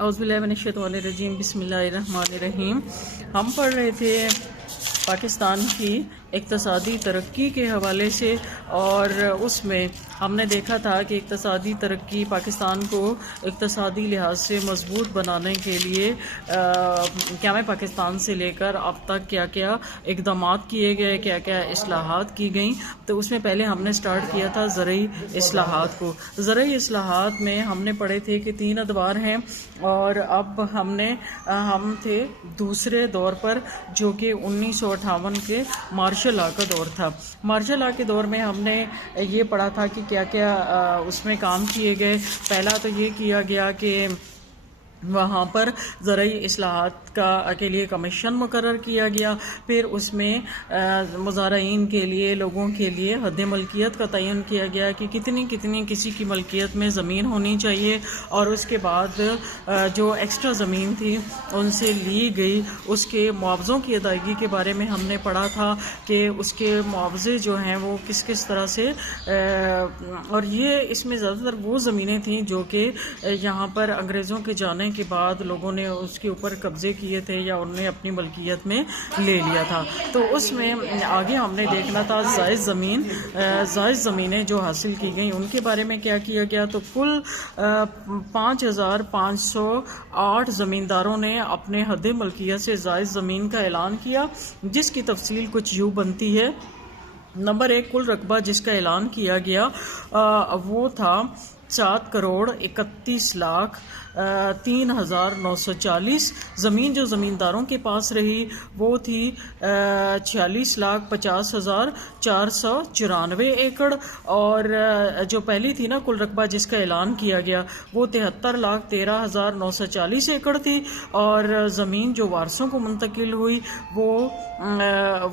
اعوذ باللہ من الشیطان الرجیم، بسم اللہ الرحمن الرحیم۔ ہم پڑھ رہے تھے پاکستان کی اقتصادی ترقی کے حوالے سے، اور اس میں ہم نے دیکھا تھا کہ اقتصادی ترقی پاکستان کو اقتصادی لحاظ سے مضبوط بنانے کے لیے قیام پاکستان سے لے کر اب تک کیا کیا اقدامات کیے گئے، کیا کیا اصلاحات کی گئیں۔ تو اس میں پہلے ہم نے سٹارٹ کیا تھا زرعی اصلاحات کو۔ زرعی اصلاحات میں ہم نے پڑھے تھے کہ 3 ادوار ہیں، اور اب ہم تھے دوسرے دور پر، جو کہ 1958 کے مارشل لاء کا دور تھا۔ مارشل لاء کے دور میں ہم نے یہ پڑھا تھا کہ کیا کیا اس میں کام کیے گئے۔ پہلا تو یہ کیا گیا کہ وہاں پر زرعی اصلاحات کے لیے کمیشن مقرر کیا گیا، پھر اس میں مزارعین کے لیے، لوگوں کے لیے حد ملکیت کا تعین کیا گیا کہ کتنی کسی کی ملکیت میں زمین ہونی چاہیے، اور اس کے بعد جو ایکسٹرا زمین تھی ان سے لی گئی اس کے معاوضوں کی ادائیگی کے بارے میں ہم نے پڑھا تھا کہ اس کے معاوضے جو ہیں وہ کس طرح سے، اور یہ اس میں زیادہ تر وہ زمینیں تھیں جو کہ یہاں پر انگریزوں کے جانے کے بعد لوگوں نے اس کے اوپر قبضے کیے تھے یا انہوں نے اپنی ملکیت میں لے لیا تھا۔ تو اس میں آگے ہم نے دیکھنا تھا زائد زمینیں جو حاصل کی گئیں ان کے بارے میں کیا کیا گیا۔ تو کل 5508 زمینداروں نے اپنے حد ملکیت سے زائد زمین کا اعلان کیا، جس کی تفصیل کچھ یوں بنتی ہے۔ نمبر 1، کل رقبہ جس کا اعلان کیا گیا وہ تھا 7,31,03,940۔ زمین جو زمینداروں کے پاس رہی وہ تھی 46,50,494 ایکڑ، اور جو پہلی تھی نا کل رقبہ جس کا اعلان کیا گیا وہ 73,13,940 ایکڑ تھی، اور زمین جو وارثوں کو منتقل ہوئی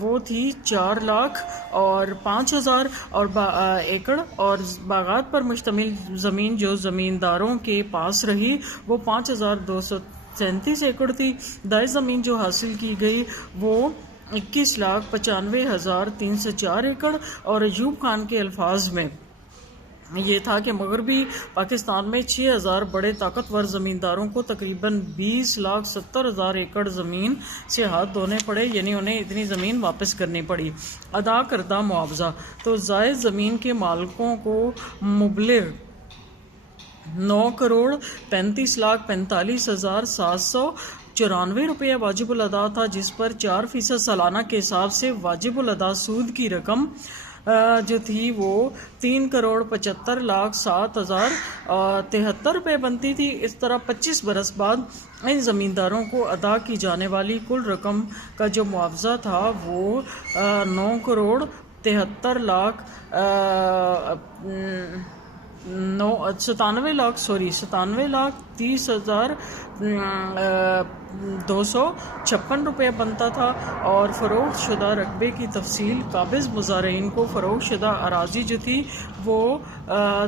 وہ تھی 4,05,000 اور ایکڑ، اور باغات پر مشتمل زمین جو زمینداروں کے پاس رہی وہ 5,237 ایکڑ تھی۔ دائیں زمین جو حاصل کی گئی وہ 21,95,304 ایکڑ، اور ایوب خان کے الفاظ میں یہ تھا کہ مغربی پاکستان میں 6,000 بڑے طاقتور زمینداروں کو تقریباً 20,70,000 ایکڑ زمین سے ہاتھ دھونے پڑے، یعنی انہیں اتنی زمین واپس کرنی پڑی۔ ادا کردہ معاوضہ، تو زائد زمین کے مالکوں کو مبلغ 9,35,45,794 روپیہ واجب الادا تھا، جس پر 4% سالانہ کے حساب سے واجب الادا سود کی رقم جو تھی وہ 3,75,07,073 روپے بنتی تھی۔ اس طرح 25 برس بعد ان زمینداروں کو ادا کی جانے والی کل رقم کا جو معاوضہ تھا وہ 97,30,256 روپے بنتا تھا، اور فروخت شدہ رقبے کی تفصیل قابض مزارعین کو فروخت شدہ اراضی جو تھی وہ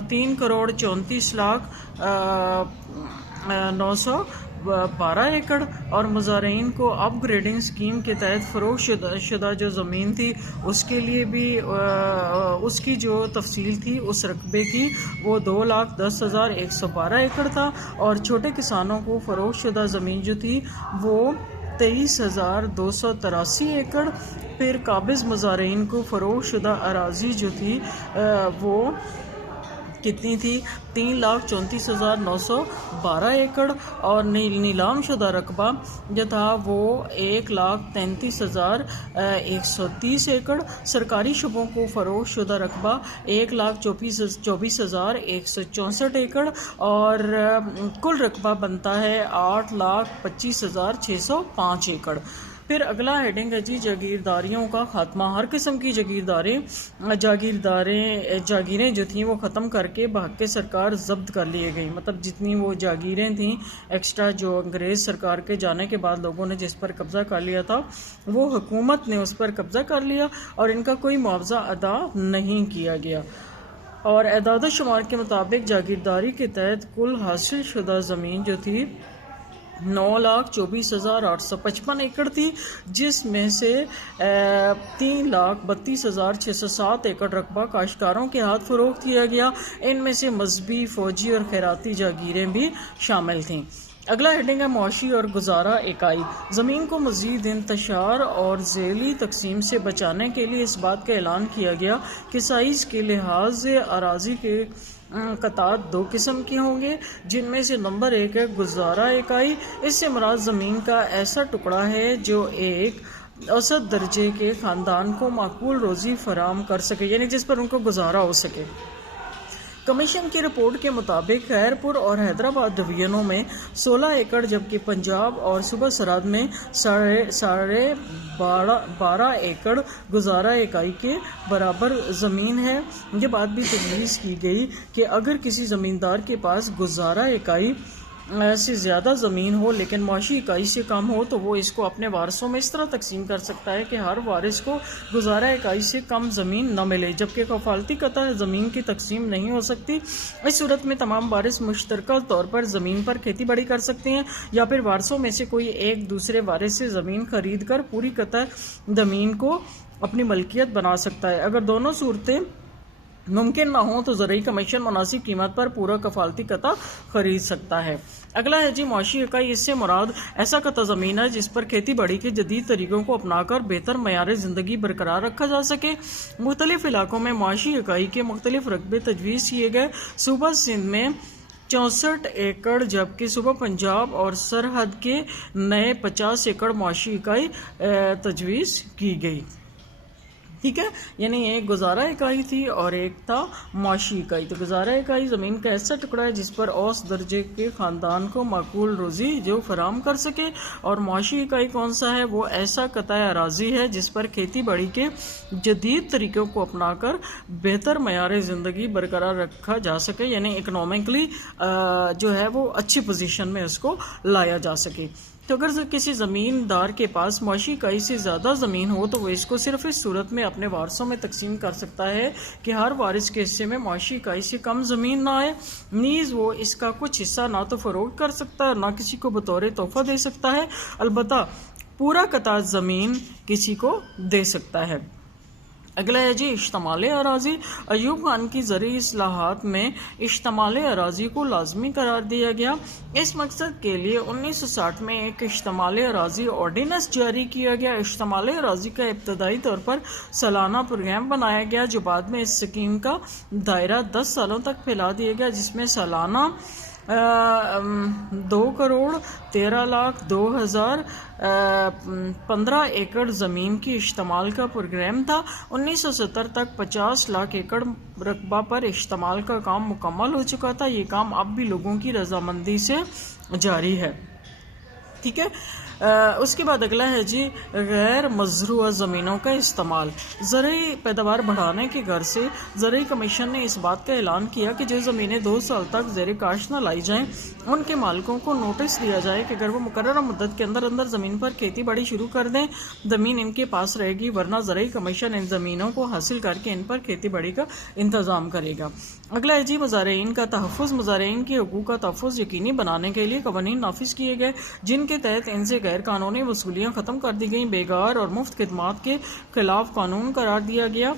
3,34,912 ایکڑ، اور مزارعین کو اپ گریڈنگ اسکیم کے تحت فروخت شدہ جو زمین تھی اس کے لیے بھی اس کی جو تفصیل تھی اس رقبے کی وہ 2,10,112 ایکڑ تھا، اور چھوٹے کسانوں کو فروخت شدہ زمین جو تھی وہ 23,283 ایکڑ۔ پھر قابض مزارعین کو فروخت شدہ اراضی جو تھی وہ کتنی تھی 3,34,912 ایکڑ، اور نیلام شدہ رقبہ جو تھا وہ 1,33,130 ایکڑ۔ سرکاری شعبوں کو فروخت شدہ رقبہ 1,24,164 ایکڑ، اور کل رقبہ بنتا ہے 8,25,605 ایکڑ۔ پھر اگلا ہیڈنگ ہے جی جاگیرداریوں کا خاتمہ۔ ہر قسم کی جاگیریں جو تھیں وہ ختم کر کے بحق سرکار ضبط کر لیے گئی، مطلب جتنی وہ جاگیریں تھیں ایکسٹرا جو انگریز سرکار کے جانے کے بعد لوگوں نے جس پر قبضہ کر لیا تھا وہ حکومت نے اس پر قبضہ کر لیا، اور ان کا کوئی معاوضہ ادا نہیں کیا گیا۔ اور اعداد و شمار کے مطابق جاگیرداری کے تحت کل حاصل شدہ زمین جو تھی 9,24,855 ایکڑ تھی، جس میں سے 3,32,607 ایکڑ رقبہ کاشتکاروں کے ہاتھ فروخت کیا گیا۔ ان میں سے مذہبی، فوجی اور خیراتی جاگیریں بھی شامل تھیں۔ اگلا ہیڈنگ ہے معاشی اور گزارا اکائی۔ زمین کو مزید انتشار اور ذیلی تقسیم سے بچانے کے لیے اس بات کا اعلان کیا گیا کہ سائز کے لحاظ سے اراضی کے قطعات دو قسم کے ہوں گے، جن میں سے نمبر 1 ہے گزارا اکائی۔ اس سے مراد زمین کا ایسا ٹکڑا ہے جو ایک اوسط درجے کے خاندان کو معقول روزی فراہم کر سکے، یعنی جس پر ان کو گزارا ہو سکے۔ کمیشن کی رپورٹ کے مطابق خیر پور اور حیدرآباد ڈویژنوں میں 16 ایکڑ جبکہ پنجاب اور صوبہ سرحد میں 12.5 ایکڑ گزارا اکائی کے برابر زمین ہے۔ یہ بات بھی تجویز کی گئی کہ اگر کسی زمیندار کے پاس گزارا اکائی سے زیادہ زمین ہو لیکن معاشی اکائی سے کم ہو تو وہ اس کو اپنے وارثوں میں اس طرح تقسیم کر سکتا ہے کہ ہر وارث کو گزارا اکائی سے کم زمین نہ ملے، جبکہ کفالتی قطع زمین کی تقسیم نہیں ہو سکتی۔ اس صورت میں تمام وارث مشترکہ طور پر زمین پر کھیتی باڑی کر سکتے ہیں، یا پھر وارثوں میں سے کوئی ایک دوسرے وارث سے زمین خرید کر پوری قطع زمین کو اپنی ملکیت بنا سکتا ہے۔ اگر دونوں صورتیں ممکن نہ ہوں تو زرعی کمیشن مناسب قیمت پر پورا کفالتی قطع خرید سکتا ہے۔ اگلا ہے معاشی اکائی۔ اس سے مراد ایسا قطع زمین ہے جس پر کھیتی باڑی کے جدید طریقوں کو اپنا کر بہتر معیار زندگی برقرار رکھا جا سکے۔ مختلف علاقوں میں معاشی اکائی کے مختلف رقبے تجویز کیے گئے۔ صوبہ سندھ میں 64 ایکڑ جبکہ صوبہ پنجاب اور سرحد کے نئے 50 ایکڑ معاشی اکائی تجویز کی گئی۔ ٹھیک ہے، یعنی ایک گزارا اکائی تھی اور ایک تھا معاشی اکائی۔ تو گزارا اکائی زمین کا ایسا ٹکڑا ہے جس پر اوسط درجے کے خاندان کو معقول روزی جو فراہم کر سکے، اور معاشی اکائی کون سا ہے؟ وہ ایسا قطع اراضی ہے جس پر کھیتی باڑی کے جدید طریقوں کو اپنا کر بہتر معیار زندگی برقرار رکھا جا سکے، یعنی اکنامکلی جو ہے وہ اچھی پوزیشن میں اس کو لایا جا سکے۔ تو اگر کسی زمیندار کے پاس معاشی اکائی سے زیادہ زمین ہو تو وہ اس کو صرف اس صورت میں اپنے وارثوں میں تقسیم کر سکتا ہے کہ ہر وارث کے حصے میں معاشی اکائی سے کم زمین نہ آئے، نیز وہ اس کا کچھ حصہ نہ تو فروخت کر سکتا ہے اور نہ کسی کو بطور تحفہ دے سکتا ہے، البتہ پورا قطع زمین کسی کو دے سکتا ہے۔ اگلا ہے اشتمال اراضی۔ ایوب خان کی زرعی اصلاحات میں اشتمال اراضی کو لازمی قرار دیا گیا۔ اس مقصد کے لیے 1960 میں ایک اشتمال اراضی آرڈیننس جاری کیا گیا۔ اشتمال اراضی کا ابتدائی طور پر سالانہ پروگرام بنایا گیا جو بعد میں اس اسکیم کا دائرہ 10 سالوں تک پھیلا دیا گیا، جس میں سالانہ 2,13,02,000 15 ایکڑ زمین کی اشتمال کا پروگرام تھا۔ 1970 تک 50 لاکھ ایکڑ رقبہ پر اشتمال کا کام مکمل ہو چکا تھا۔ یہ کام اب بھی لوگوں کی رضامندی سے جاری ہے۔ ٹھیک ہے، اس کے بعد اگلا ہے غیر مزروعہ زمینوں کا استعمال۔ زرعی پیداوار بڑھانے کی غرض سے زرعی کمیشن نے اس بات کا اعلان کیا کہ جو زمینیں 2 سال تک زیر کاشت نہ لائی جائیں ان کے مالکوں کو نوٹس دیا جائے کہ اگر وہ مقررہ مدت کے اندر اندر زمین پر کھیتی باڑی شروع کر دیں زمین ان کے پاس رہے گی، ورنہ زرعی کمیشن ان زمینوں کو حاصل کر کے ان پر کھیتی باڑی کا انتظام کرے گا۔ اگلا ہے مزارعین کا تحفظ۔ مزارعین کے حقوق کا تحفظ یقینی بنانے کے لیے قوانین نافذ کیے گئے جن کے تحت ان سے غیر قانونی وصولیاں ختم کر دی گئیں۔ بیگار اور مفت خدمات کے خلاف قانون قرار دیا گیا۔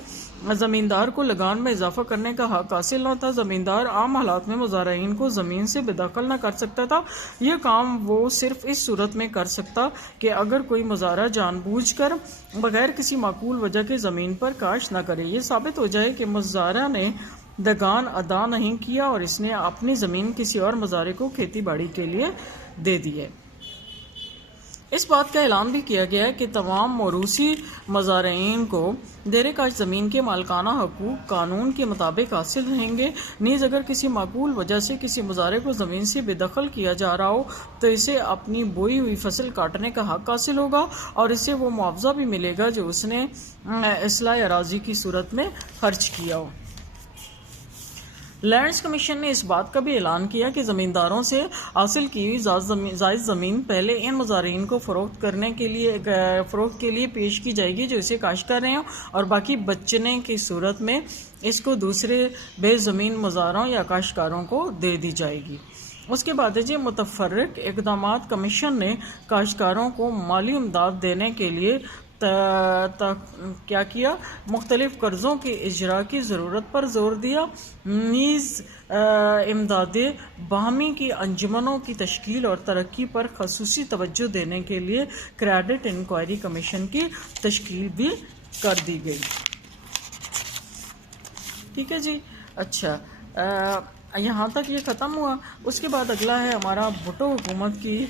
زمیندار کو لگان میں اضافہ کرنے کا حق حاصل نہ تھا۔ زمیندار عام حالات میں مزارعین کو زمین سے بے دخل نہ کر سکتا تھا۔ یہ کام وہ صرف اس صورت میں کر سکتا کہ اگر کوئی مزارع جان بوجھ کر بغیر کسی معقول وجہ کے زمین پر کاشت نہ کرے، یہ ثابت ہو جائے کہ مزارع نے لگان ادا نہیں کیا اور اس نے اپنی زمین کسی اور مزارع کو کھیتی باڑی کے لیے دے دی ہے۔ اس بات کا اعلان بھی کیا گیا ہے کہ تمام موروثی مزارعین کو زیر کاشت زمین کے مالکانہ حقوق قانون کے مطابق حاصل رہیں گے۔ نیز اگر کسی معقول وجہ سے کسی مزارع کو زمین سے بے دخل کیا جا رہا ہو تو اسے اپنی بوئی ہوئی فصل کاٹنے کا حق حاصل ہوگا اور اسے وہ معاوضہ بھی ملے گا جو اس نے اصلاح اراضی کی صورت میں خرچ کیا ہو۔ لینڈز کمیشن نے اس بات کا بھی اعلان کیا کہ زمینداروں سے حاصل کی ہوئی زائد زمین پہلے ان مزارعین کو فروخت کے لیے پیش کی جائے گی جو اسے کاشت کر رہے ہوں، اور باقی بچنے کی صورت میں اس کو دوسرے بے زمین مزارعوں یا کاشتکاروں کو دے دی جائے گی۔ اس کے بعد متفرق اقدامات۔ کمیشن نے کاشتکاروں کو مالی امداد دینے کے لیے کیا کیا، مختلف قرضوں کے اجرا کی ضرورت پر زور دیا، نیز امداد باہمی کی انجمنوں کی تشکیل اور ترقی پر خصوصی توجہ دینے کے لیے کریڈٹ انکوائری کمیشن کی تشکیل بھی کر دی گئی۔ ٹھیک ہے جی، اچھا یہاں تک یہ ختم ہوا۔ اس کے بعد اگلا ہے ہمارا بھٹو حکومت کی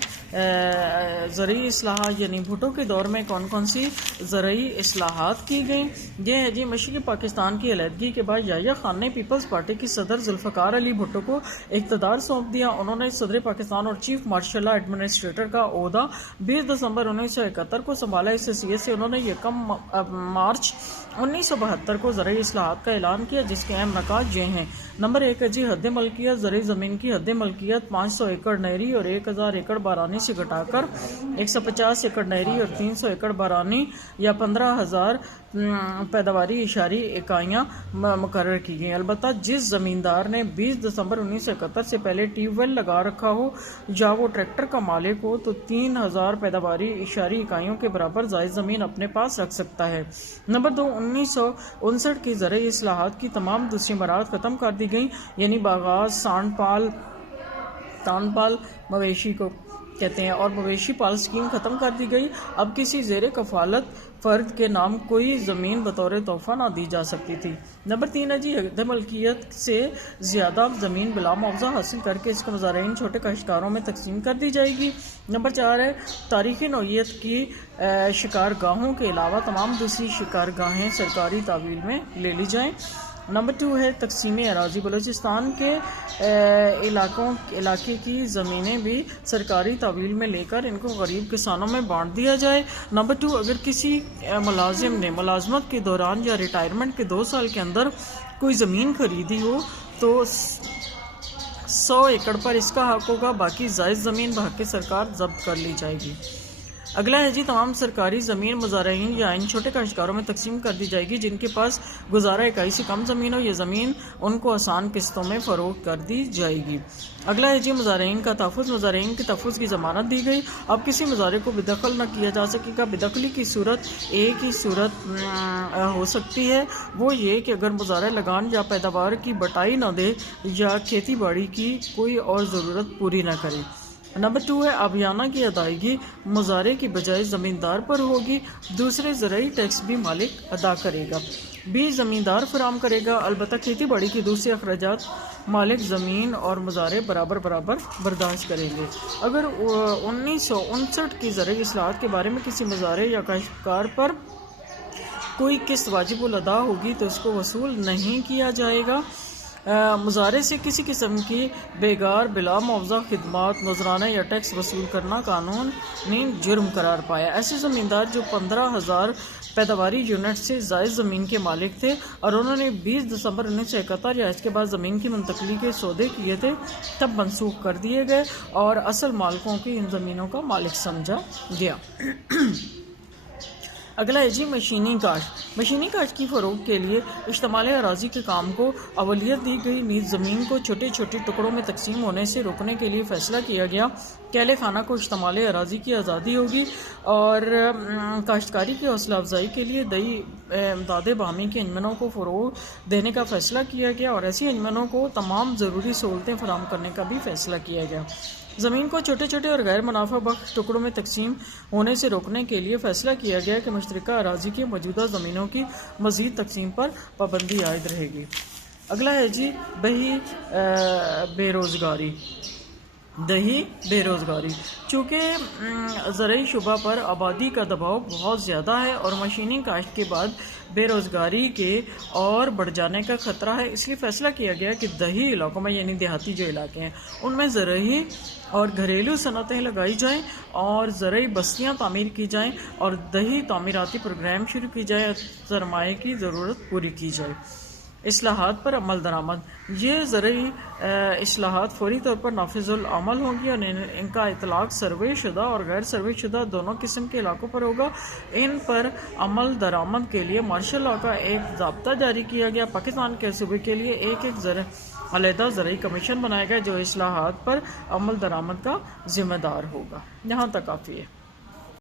زرعی اصلاحات، یعنی بھٹو کے دور میں کون کون سی زرعی اصلاحات کی گئیں۔ یہ ہے جی، مشرقی پاکستان کی علیحدگی کے بعد یحییٰ خان نے پیپلز پارٹی کی صدر ذوالفقار علی بھٹو کو اقتدار سونپ دیا۔ انہوں نے صدر پاکستان اور چیف مارشل لا ایڈمنسٹریٹر کا عہدہ 20 دسمبر 1971 کو سنبھالا۔ اس حیثیت سے انہوں نے 1 مارچ 1972 کو زرعی اصلاحات کا اعلان کیا، جس کے اہم نکات یہ ہیں۔ نمبر 1 ہے جی، حد ملکیت۔ زرعی زمین کی حد ملکیت 500 ایکڑ نہری اور 1000 ایکڑ بارانی سے گھٹا کر 150 ایکڑ نہری اور 300 ایکڑ بارانی یا 15,000 پیداواری اشاری اکائیاں مقرر کی گئیں۔ البتہ جس زمیندار نے 20 دسمبر 1971 سے پہلے ٹیوب ویل لگا رکھا ہو یا وہ ٹریکٹر کا مالک ہو تو 3000 پیداواری اشاری اکائیوں کے برابر زائد زمین اپنے پاس رکھ سکتا ہے۔ نمبر 2، 1959 کی زرعی اصلاحات کی تمام دوسری مراحل ختم کر دی گئیں، یعنی باغات، سانڈ پال، تان پال مویشی کو کہتے ہیں، اور مویشی پال اسکیم ختم کر دی گئی۔ اب کسی زیر کفالت فرد کے نام کوئی زمین بطور تحفہ نہ دی جا سکتی تھی۔ نمبر 3 ہے جی، حد ملکیت سے زیادہ زمین بلا معاوضہ حاصل کر کے اس کے مزارعین چھوٹے کاشتکاروں میں تقسیم کر دی جائے گی۔ نمبر 4 ہے، تاریخی نوعیت کی شکار گاہوں کے علاوہ تمام دوسری شکار گاہیں سرکاری تعویل میں لے لی جائیں۔ نمبر 2 ہے تقسیم اراضی۔ بلوچستان کے علاقے کی زمینیں بھی سرکاری تعویل میں لے کر ان کو غریب کسانوں میں بانٹ دیا جائے۔ نمبر 2، اگر کسی ملازم نے ملازمت کے دوران یا ریٹائرمنٹ کے 2 سال کے اندر کوئی زمین خریدی ہو تو 100 ایکڑ پر اس کا حق ہوگا، باقی زائد زمین بحق سرکار ضبط کر لی جائے گی۔ اگلا ہے جی، تمام سرکاری زمین مزارعین یا ان چھوٹے کاشتکاروں میں تقسیم کر دی جائے گی جن کے پاس گزارہ اکائی سے کم زمین ہو۔ یہ زمین ان کو آسان قسطوں میں فروخت کر دی جائے گی۔ اگلا ہے جی، مزارعین کا تحفظ۔ مزارعین کے تحفظ کی ضمانت دی گئی۔ اب کسی مزارع کو بے دخل نہ کیا جا سکے گا۔ بے دخلی کی صورت ایک ہی صورت ہو سکتی ہے، وہ یہ کہ اگر مزارع لگان یا پیداوار کی بٹائی نہ دے یا کھیتی باڑی کی کوئی اور ضرورت پوری نہ کرے۔ نمبر 2 ہے، آبیانہ کی ادائیگی مزارع کی بجائے زمیندار پر ہوگی۔ دوسرے زرعی ٹیکس بھی مالک ادا کرے گا، بیج زمیندار فراہم کرے گا۔ البتہ کھیتی باڑی کے دوسرے اخراجات مالک زمین اور مزارع برابر برداشت کریں گے۔ اگر 1959 کی زرعی اصلاحات کے بارے میں کسی مزارع یا کاشتکار پر کوئی قسط واجب الادا ہوگی تو اس کو وصول نہیں کیا جائے گا۔ مزارع سے کسی قسم کی بیگار بلا معاوضہ خدمات، نذرانہ یا ٹیکس وصول کرنا قانونی جرم قرار پایا۔ ایسے زمیندار جو 15,000 پیداواری یونٹ سے زائد زمین کے مالک تھے اور انہوں نے 20 دسمبر 1971 یا اس کے بعد زمین کی منتقلی کے سودے کیے تھے، تب منسوخ کر دیے گئے اور اصل مالکوں کی ان زمینوں کا مالک سمجھا گیا۔ اگلا ہے جی، مشینی کاشت۔ مشینی کاشت کی فروغ کے لیے اشتعال اراضی کے کام کو اولویت دی گئی، نیز زمین کو چھوٹے چھوٹے ٹکڑوں میں تقسیم ہونے سے روکنے کے لیے فیصلہ کیا گیا کہ اہل خانہ کو اشتعال اراضی کی آزادی ہوگی، اور کاشتکاری کی حوصلہ افزائی کے لیے دیہی امداد باہمی کے انجمنوں کو فروغ دینے کا فیصلہ کیا گیا اور ایسی انجمنوں کو تمام ضروری سہولتیں فراہم کرنے کا بھی فیصلہ کیا گیا۔ زمین کو چھوٹے چھوٹے اور غیر منافع بخش ٹکڑوں میں تقسیم ہونے سے روکنے کے لیے فیصلہ کیا گیا کہ مشترکہ اراضی کی موجودہ زمینوں کی مزید تقسیم پر پابندی عائد رہے گی۔ اگلا ہے جی، دیہی بے روزگاری۔ چونکہ زرعی شعبہ پر آبادی کا دباؤ بہت زیادہ ہے اور مشینی کاشت کے بعد بے روزگاری کے اور بڑھ جانے کا خطرہ ہے، اس لیے فیصلہ کیا گیا کہ دیہی علاقوں میں، یعنی دیہاتی جو علاقے ہیں، ان میں زرعی اور گھریلو صنعتیں لگائی جائیں اور زرعی بستیاں تعمیر کی جائیں اور دیہی تعمیراتی پروگرام شروع کی جائے اور سرمایہ کی ضرورت پوری کی جائے۔ اصلاحات پر عمل درآمد۔ یہ زرعی اصلاحات فوری طور پر نافذ العمل ہوں گی اور ان کا اطلاق سروے شدہ اور غیر سروے شدہ دونوں قسم کے علاقوں پر ہوگا۔ ان پر عمل درآمد کے لیے مارشل لا کا ایک ضابطہ جاری کیا گیا۔ پاکستان کے صوبے کے لیے ایک علیحدہ زرعی کمیشن بنایا گیا جو اصلاحات پر عمل درآمد کا ذمہ دار ہوگا۔ یہاں تک کافی ہے۔